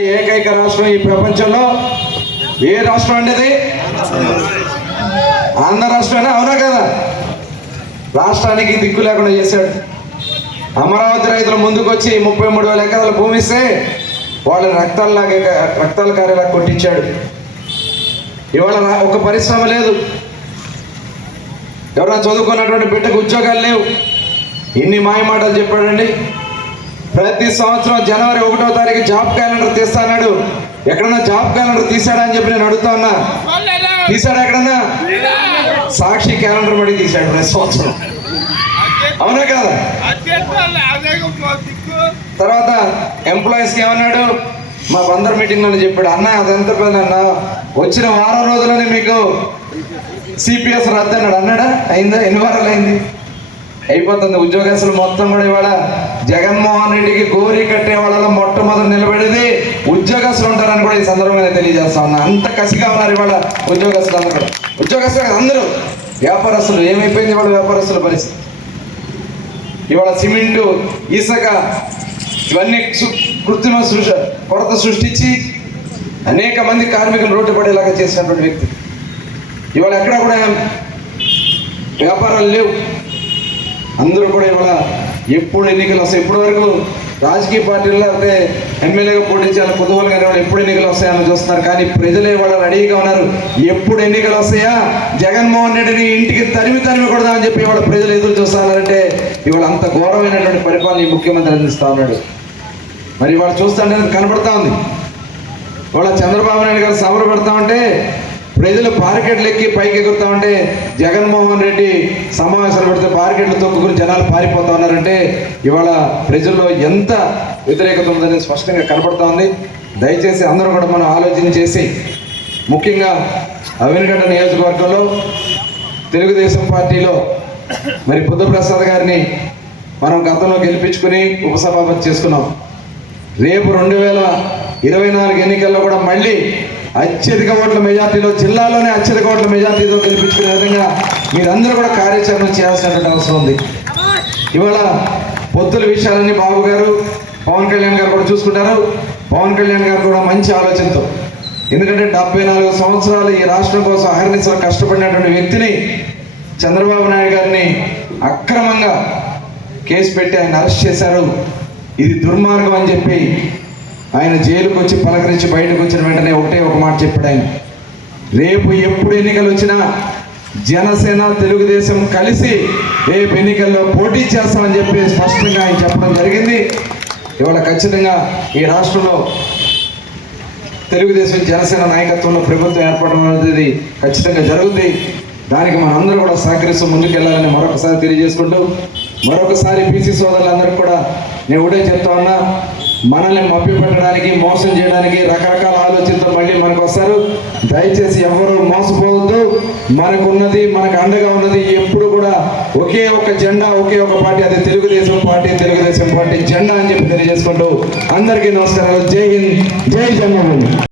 ఏకైక రాష్ట్రం ఈ ప్రపంచంలో. ఏ రాష్ట్రం అండి ఆంధ్ర రాష్ట్రమేనా? అవునా కదా? రాష్ట్రానికి దిక్కు లేకుండా చేశాడు. అమరావతి రైతులు ముందుకొచ్చి ముప్పై మూడు వేల ఎకరాల భూమి ఇస్తే వాళ్ళ రక్తాలలాగే రక్తాల కార్యలా కొట్టించాడు. ఇవాళ ఒక పరిశ్రమ లేదు. ఎవరైనా చదువుకున్నటువంటి బిడ్డకు ఉద్యోగాలు లేవు. ఇన్ని మాయమాటలు చెప్పాడండి. ప్రతి సంవత్సరం జనవరి ఒకటో తారీఖు జాబ్ క్యాలెండర్ తీస్తాడు ఎక్కడన్నా జాబ్ క్యాలెండర్ తీసాడా అని చెప్పి నేను అడుగుతా ఉన్నా. తీసాడా ఎక్కడన్నా? సాక్షి క్యాలెండర్ పడి తీశాడు ప్రతి సంవత్సరం. అవునా కదా? తర్వాత ఎంప్లాయీస్కి ఏమన్నాడు? మా బందర్ మీటింగ్లో చెప్పాడు అన్న అదంతా పని అన్న? వచ్చిన వారం రోజుల్లోనే మీకు సిపిఎస్ రద్దు అన్నాడు. అన్నాడా? అయిందా? ఎన్ని వారాలు అయింది? అయిపోతుంది. ఉద్యోగస్తులు మొత్తం కూడా ఇవాళ జగన్మోహన్ రెడ్డికి గోరి కట్టే వాళ్ళలో మొట్టమొదటి నిలబడేది ఉద్యోగస్తులు ఉంటారని కూడా ఈ సందర్భంగా తెలియజేస్తా ఉన్నా. అంత కసిగా ఉన్నారు ఇవాళ ఉద్యోగస్తులు అందరూ. ఉద్యోగస్తులు అందరూ. వ్యాపారస్తులు. ఏమైపోయింది ఇవాళ వ్యాపారస్తుల పరిస్థితి? ఇవాళ సిమెంటు ఇసుక ఇవన్నీ కృత్రిమ సృష్టి కొరత సృష్టించి అనేక మంది కార్మికులు రోడ్డు పడేలాగా చేసినటువంటి వ్యక్తి. ఇవాళ ఎక్కడ కూడా వ్యాపారాలు లేవు. అందరూ కూడా ఇవాళ ఎప్పుడు ఎన్నికలు వస్తాయి? ఇప్పటి వరకు రాజకీయ పార్టీల్లో అంటే ఎమ్మెల్యేగా పోటీ చేయాలి కుతూహలం కానీ వాళ్ళు ఎప్పుడు ఎన్నికలు వస్తాయని చూస్తున్నారు. కానీ ప్రజలే ఇవాళ రెడీగా ఉన్నారు. ఎప్పుడు ఎన్నికలు వస్తాయా? జగన్మోహన్ రెడ్డిని ఇంటికి తరిమి తరిమి కొడదామని చెప్పి ఇవాళ ప్రజలు ఎదురు చూస్తున్నారంటే ఇవాళ అంత ఘోరమైనటువంటి పరిపాలన ఈ ముఖ్యమంత్రి అందిస్తూ ఉన్నాడు. మరి ఇవాళ చూస్తుంటే కనబడతా ఉంది. ఇవాళ చంద్రబాబు నాయుడు గారు సభలు పెడతా ఉంటే ప్రజలు పార్కెట్లు ఎక్కి పైకి ఎగురుతా ఉంటే జగన్మోహన్ రెడ్డి సమావేశాలు పెడితే పార్కెట్లు తొక్కుకుని జనాలు పారిపోతా ఉన్నారంటే ఇవాళ ప్రజల్లో ఎంత వ్యతిరేకత ఉందని స్పష్టంగా కనపడతా ఉంది. దయచేసి అందరూ కూడా మనం ఆలోచన చేసి ముఖ్యంగా అవినగడ్డ నియోజకవర్గంలో తెలుగుదేశం పార్టీలో మరి బుద్ధప్రసాద్ గారిని మనం గతంలో గెలిపించుకుని ఉపసభాపతి చేసుకున్నాం. రేపు రెండు వేల ఇరవై నాలుగు ఎన్నికల్లో కూడా మళ్ళీ అత్యధిక ఓట్ల మెజార్టీలో జిల్లాలోనే అత్యధిక ఓట్ల మెజార్టీతో గెలిపించుకునే విధంగా మీరందరూ కూడా కార్యాచరణ చేయాల్సినటువంటి అవసరం ఉంది. ఇవాళ పొత్తుల విషయాలన్నీ బాబు గారు పవన్ కళ్యాణ్ గారు కూడా చూసుకుంటారు. పవన్ కళ్యాణ్ గారు కూడా మంచి ఆలోచనతో. ఎందుకంటే డెబ్బై నాలుగు సంవత్సరాలు ఈ రాష్ట్రం కోసం అహర్నిశలు కష్టపడినటువంటి వ్యక్తిని చంద్రబాబు నాయుడు గారిని అక్రమంగా కేసు పెట్టి ఆయన అరెస్ట్ చేశారు. ఇది దుర్మార్గం అని చెప్పి ఆయన జైలుకు వచ్చి పలకరించి బయటకు వచ్చిన వెంటనే ఒకటే ఒక మాట చెప్పాడు ఆయన. రేపు ఎప్పుడు ఎన్నికలు వచ్చినా జనసేన తెలుగుదేశం కలిసి రేపు ఎన్నికల్లో పోటీ చేస్తామని చెప్పి స్పష్టంగా ఆయన చెప్పడం జరిగింది. ఇవాళ ఖచ్చితంగా ఈ రాష్ట్రంలో తెలుగుదేశం జనసేన నాయకత్వంలో ప్రభుత్వం ఏర్పడడం అనేది ఖచ్చితంగా జరుగుతుంది దానికి మన అందరూ కూడా సహకరిస్తూ ముందుకెళ్ళాలని మరొకసారి తెలియజేసుకుంటూ మరొకసారి పీసీ సోదరులందరికీ కూడా నేను ఒకటే చెప్తా ఉన్నా మనల్ని మభ్య పెట్టడానికి మోసం చేయడానికి రకరకాల ఆలోచనతో మళ్ళీ మనకు వస్తారు దయచేసి ఎవరు మోసపోవద్దు. మనకున్నది మనకు అండగా ఉన్నది ఎప్పుడు కూడా ఒకే ఒక జెండా ఒకే ఒక పార్టీ అది తెలుగుదేశం పార్టీ తెలుగుదేశం పార్టీ జెండా అని చెప్పి తెలియజేసుకుంటూ అందరికీ నమస్కారాలు. జై హింద్ జై జన్మభూమి